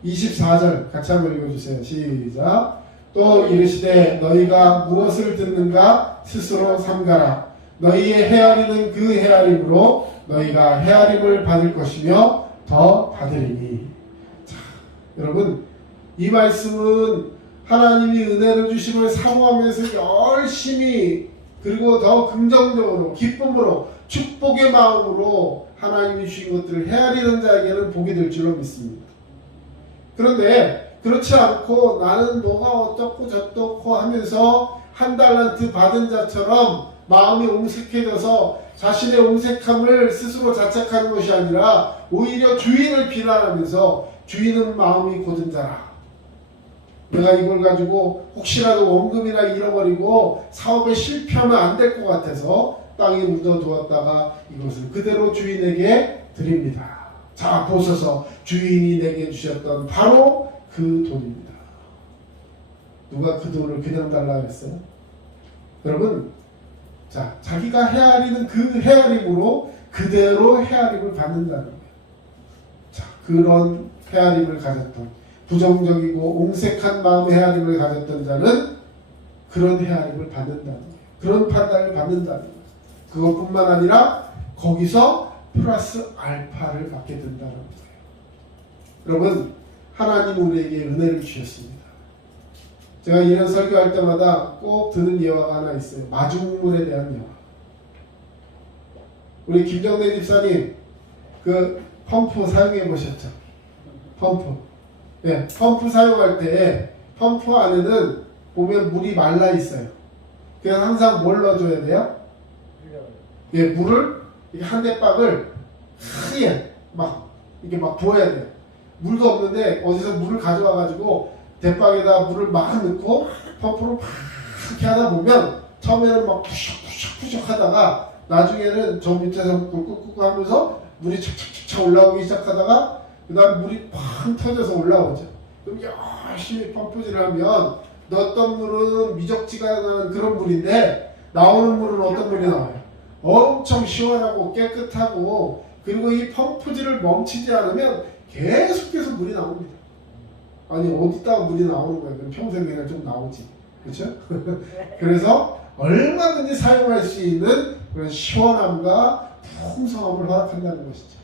24절 같이 한번 읽어주세요. 시작. 또 이르시되 너희가 무엇을 듣는가 스스로 삼가라. 너희의 헤아리는 그 헤아림으로 너희가 헤아림을 받을 것이며 더 받으리니. 자, 여러분, 이 말씀은 하나님이 은혜를 주심을 사모하면서 열심히 그리고 더 긍정적으로 기쁨으로 축복의 마음으로 하나님이 주신 것들을 헤아리는 자에게는 복이 될 줄로 믿습니다. 그런데 그렇지 않고 나는 뭐가 어떻고 저떻고 하면서 한 달란트 받은 자처럼 마음이 옹색해져서 자신의 옹색함을 스스로 자책하는 것이 아니라 오히려 주인을 비난하면서 주인은 마음이 곧은 자라. 내가 이걸 가지고 혹시라도 원금이나 잃어버리고 사업에 실패하면 안 될 것 같아서 땅에 묻어두었다가 이것을 그대로 주인에게 드립니다. 자, 보소서 주인이 내게 주셨던 바로 그 돈입니다. 누가 그 돈을 그냥 달라 했어요? 여러분, 자, 자기가 헤아리는 그 헤아림으로 그대로 헤아림을 받는다는 거예요. 자, 그런 헤아림을 가졌던 부정적이고 옹색한 마음의 헤아림을 가졌던 자는 그런 헤아림을 받는다는 거예요. 그런 판단을 받는다는 거예요. 그것뿐만 아니라 거기서 플러스 알파를 받게 된다는 거예요. 여러분, 하나님 우리에게 은혜를 주셨습니다. 제가 이런 설교할 때마다 꼭 드는 예화가 하나 있어요. 마중물에 대한 예화. 우리 김정대 집사님 그 펌프 사용해 보셨죠? 펌프. 네, 펌프 사용할 때 펌프 안에는 보면 물이 말라 있어요. 그래서 항상 뭘 넣어줘야 돼요? 물을 한 대박을 크게 이렇게 부어야 돼요. 물도 없는데 어디서 물을 가져와 가지고 대박에다 물을 막 넣고 펌프를 막 이렇게 하다 보면 처음에는 막 푸슉푸슉 하다가 나중에는 저 밑에서 꾹꾹꾹 하면서 물이 착착착 올라오기 시작하다가 그 다음 물이 팡 터져서 올라오죠. 그럼 열심히 펌프질을 하면 넣었던 물은 미적지가 나는 그런 물인데 나오는 물은 어떤 물이 나와요? 엄청 시원하고 깨끗하고, 그리고 이 펌프질을 멈추지 않으면 계속해서 물이 나옵니다. 아니 어디다가 물이 나오는 거야? 그럼 평생 그냥 좀 나오지, 그렇죠? 그래서 얼마든지 사용할 수 있는 그런 시원함과 풍성함을 허락한다는 것이죠.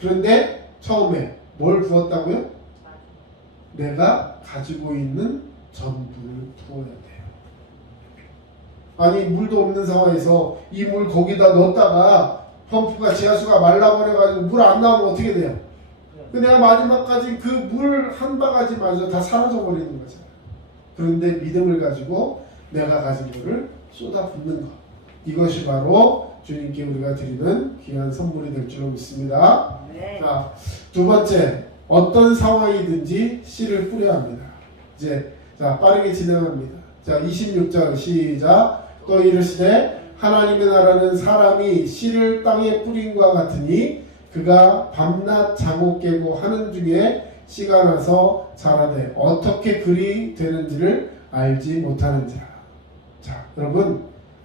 그런데 처음에 뭘 부었다고요? 내가 가지고 있는 전부를 부어야 돼요. 아니 물도 없는 상황에서 이 물 거기다 넣었다가 펌프가 지하수가 말라버려가지고 물 안 나오면 어떻게 돼요? 내가 마지막까지 그 물 한 바가지마저 다 사라져버리는 거잖아요. 그런데 믿음을 가지고 내가 가진 거를 쏟아붓는 것, 이것이 바로 주님께 우리가 드리는 귀한 선물이 될 줄로 믿습니다. 네. 자, 두 번째, 어떤 상황이든지 씨를 뿌려야 합니다. 이제 자 빠르게 진행합니다. 자 26절 시작. 또 이르시되 하나님의 나라는 사람이 씨를 땅에 뿌린과 같으니 그가 밤낮 잠옷 깨고 하는 중에 씨가 나서 자라되 어떻게 그리 되는지를 알지 못하는 자. 자, 여러분,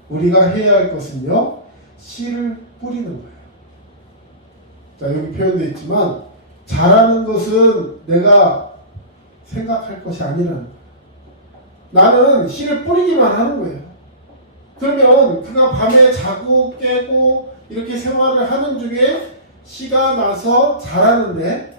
우리가 해야 할 것은요, 씨를 뿌리는 거예요. 자, 여기 표현되어 있지만, 자라는 것은 내가 생각할 것이 아니라는 거예요. 나는 씨를 뿌리기만 하는 거예요. 그러면 그가 밤에 자고 깨고 이렇게 생활을 하는 중에 씨가 나서 자라는데,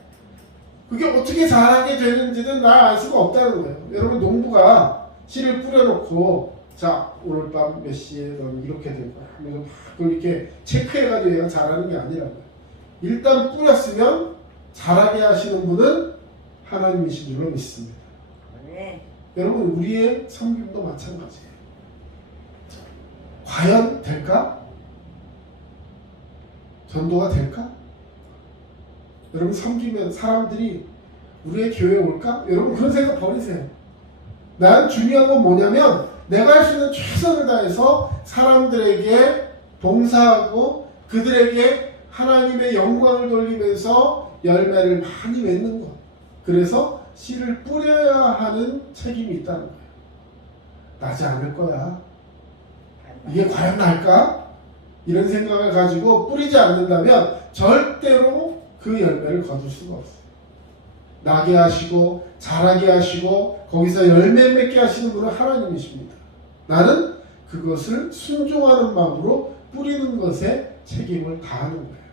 그게 어떻게 자라게 되는지는 나 알 수가 없다는 거예요. 여러분, 농부가 씨를 뿌려놓고, 자, 오늘 밤 몇 시에 넌 이렇게 될 거야. 그래서 막 그걸 이렇게 체크해가지고 얘가 자라는 게 아니라는 거예요. 일단 뿌렸으면 자라게 하시는 분은 하나님이신 줄로 믿습니다. 여러분, 우리의 섬김도 마찬가지예요. 과연 될까? 전도가 될까? 여러분, 섬기면 사람들이 우리의 교회에 올까? 여러분, 그런 생각 버리세요. 난 중요한 건 뭐냐면, 내가 할 수 있는 최선을 다해서 사람들에게 봉사하고 그들에게 하나님의 영광을 돌리면서 열매를 많이 맺는 것. 그래서 씨를 뿌려야 하는 책임이 있다는 거예요. 나지 않을 거야. 이게 과연 날까? 이런 생각을 가지고 뿌리지 않는다면 절대로 그 열매를 거둘 수가 없어요. 나게 하시고 자라게 하시고 거기서 열매 맺게 하시는 분은 하나님이십니다. 나는 그것을 순종하는 마음으로 뿌리는 것에 책임을 다하는 거예요.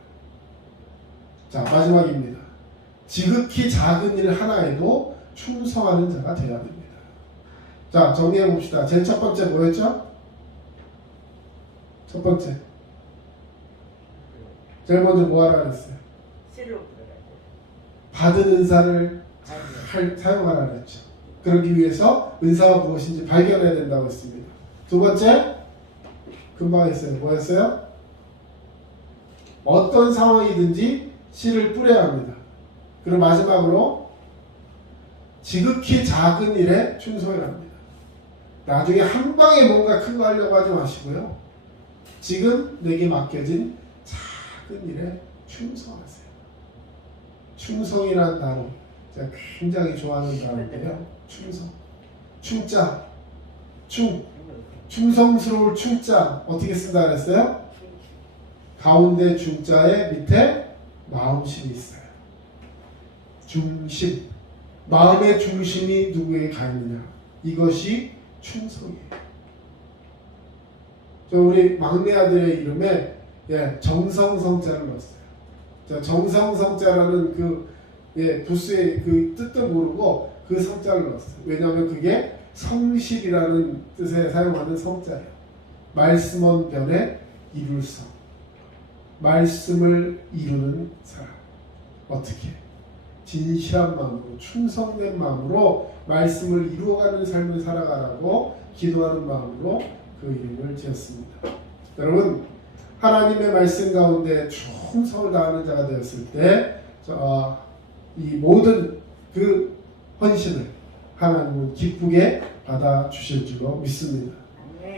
자, 마지막입니다. 지극히 작은 일 하나에도 충성하는 자가 되어야 됩니다. 자, 정리해 봅시다. 제일 첫 번째 뭐였죠? 첫 번째. 제일 먼저 뭐 하라 그랬어요? 받은 은사를 잘 사용하라 그랬죠. 그러기 위해서 은사가 무엇인지 발견해야 된다고 했습니다. 두 번째, 금방 했어요. 뭐였어요? 어떤 상황이든지 씨를 뿌려야 합니다. 그리고 마지막으로 지극히 작은 일에 충성해야 합니다. 나중에 한 방에 뭔가 큰 거 하려고 하지 마시고요. 지금 내게 맡겨진 작은 일에 충성하세요. 충성이라는 단어 제가 굉장히 좋아하는 단어인데요. 충성. 충자. 충성스러울 충자 어떻게 쓴다 그랬어요? 가운데 중자에 밑에 마음심이 있어요. 중심. 마음의 중심이 누구에게 가 있느냐. 이것이 충성이에요. 저 우리 막내 아들의 이름에 정성성자를 넣었어요. 정성성자라는 부스의 그 뜻도 모르고 그 성자를 넣었어요. 왜냐하면 그게 성실이라는 뜻에 사용하는 성자예요. 말씀은 변에 이룰 성. 말씀을 이루는 사람. 어떻게? 진실한 마음으로, 충성된 마음으로 말씀을 이루어가는 삶을 살아가라고 기도하는 마음으로 그 이름을 지었습니다. 여러분, 하나님의 말씀 가운데 충성을 다하는 자가 되었을 때, 이 모든 그 헌신을 하나님은 기쁘게 받아주실 줄로 믿습니다.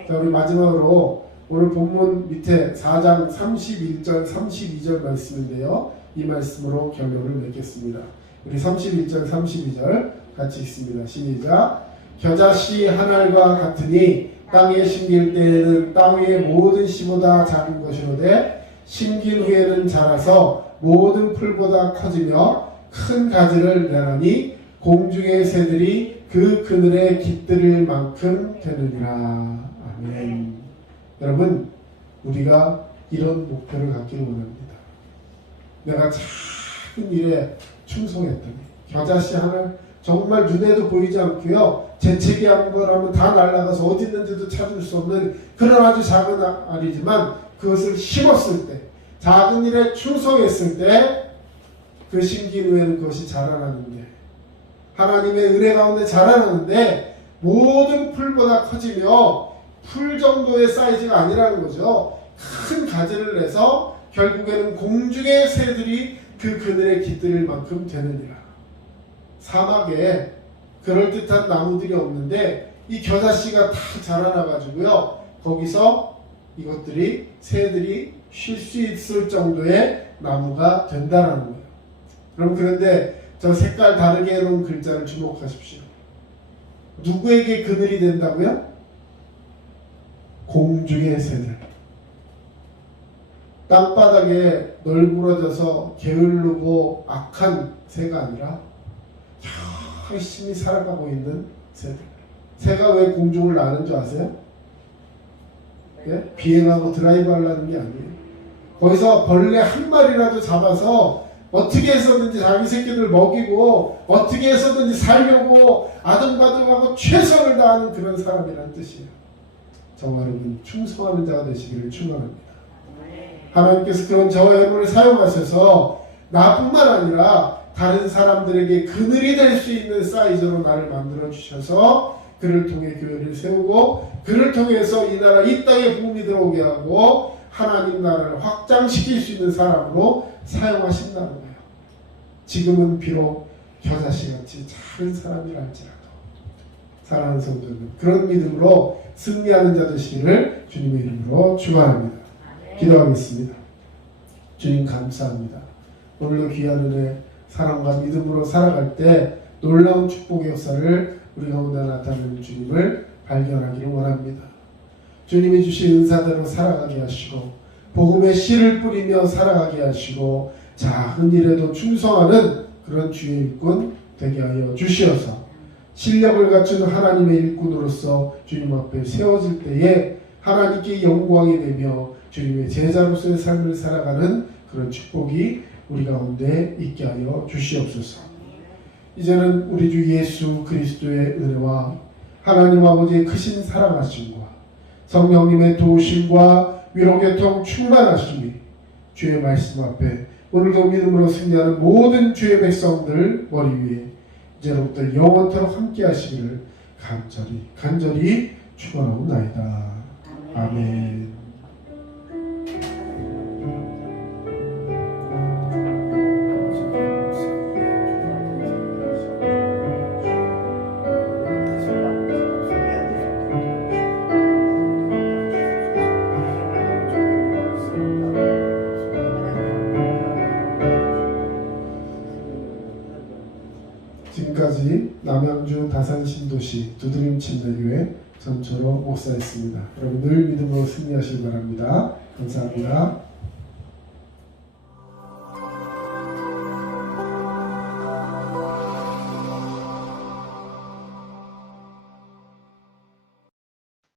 자, 우리 마지막으로 오늘 본문 밑에 4장 31절, 32절 말씀인데요. 이 말씀으로 결론을 맺겠습니다. 우리 31절, 32절 같이 읽습니다. 시작. 겨자씨 한 알과 같으니 땅에 심길 때에는 땅 위의 모든 씨보다 작은 것이로되 심긴 후에는 자라서 모든 풀보다 커지며 큰 가지를 내나니 공중의 새들이 그 그늘에 깃들일 만큼 되느니라. 아멘. 여러분, 우리가 이런 목표를 갖기를 원합니다. 내가 작은 일에 충성했더니 겨자씨 하나 정말 눈에도 보이지 않고요, 재채기 한 거라면 다 날아가서 어디 있는지도 찾을 수 없는 그런 아주 작은 알이지만 그것을 심었을 때, 작은 일에 충성했을 때 그 심긴 후에는 그것이 자라나는데, 하나님의 은혜 가운데 자라나는데 모든 풀보다 커지며 풀 정도의 사이즈가 아니라는 거죠. 큰 가지를 내서 결국에는 공중의 새들이 그 그늘에 깃들일 만큼 되느니라. 사막에 그럴듯한 나무들이 없는데 이 겨자씨가 다 자라나가지고요, 거기서 이것들이 새들이 쉴 수 있을 정도의 나무가 된다는 거예요. 그럼 그런데 저 색깔 다르게 해놓은 글자를 주목하십시오. 누구에게 그늘이 된다고요? 공중의 새들. 땅바닥에 널브러져서 게으르고 악한 새가 아니라 열심히 살아가고 있는 새들. 새가 왜 공중을 나는 줄 아세요? 예? 비행하고 드라이브 하려는 게 아니에요. 거기서 벌레 한 마리라도 잡아서 어떻게 해서든지 자기 새끼들 먹이고 어떻게 해서든지 살려고 아등바등하고 최선을 다하는 그런 사람이라는 뜻이에요. 저와 여러분 충성하는 자가 되시기를 축원합니다. 하나님께서 그런 저와 여러분을 사용하셔서 나뿐만 아니라 다른 사람들에게 그늘이 될 수 있는 사이즈로 나를 만들어 주셔서 그를 통해 교회를 세우고 그를 통해서 이 나라 이 땅에 부흥이 들어오게 하고 하나님 나라를 확장시킬 수 있는 사람으로 사용하신다는 거예요. 지금은 비록 겨자씨같이 작은 사람이랄지라도 사랑하는 성도들 그런 믿음으로 승리하는 자 되시기를 주님의 이름으로 축원합니다. 기도하겠습니다. 주님 감사합니다. 오늘도 귀한 은혜 사랑과 믿음으로 살아갈 때 놀라운 축복의 역사를 우리 가운데 나타내는 주님을 발견하기를 원합니다. 주님이 주신 은사대로 살아가게 하시고 복음의 씨를 뿌리며 살아가게 하시고 작은 일에도 충성하는 그런 주의 일꾼 되게 하여 주시어서 실력을 갖춘 하나님의 일꾼으로서 주님 앞에 세워질 때에 하나님께 영광이 되며 주님의 제자로서의 삶을 살아가는 그런 축복이 우리 가운데 있게 하여 주시옵소서. 이제는 우리 주 예수 그리스도의 은혜와 하나님 아버지의 크신 사랑하심과 성령님의 도우심과 위로교통 충만하심이 주의 말씀 앞에 오늘도 믿음으로 승리하는 모든 주의 백성들 머리 위에 이제로부터 영원토록 함께 하시기를 간절히 축원하옵나이다. 아멘. 지금까지 남양주 다산신도시 두드림침례교회 전초로 목사였습니다. 여러분 늘 믿음으로 승리하시기 바랍니다. 감사합니다.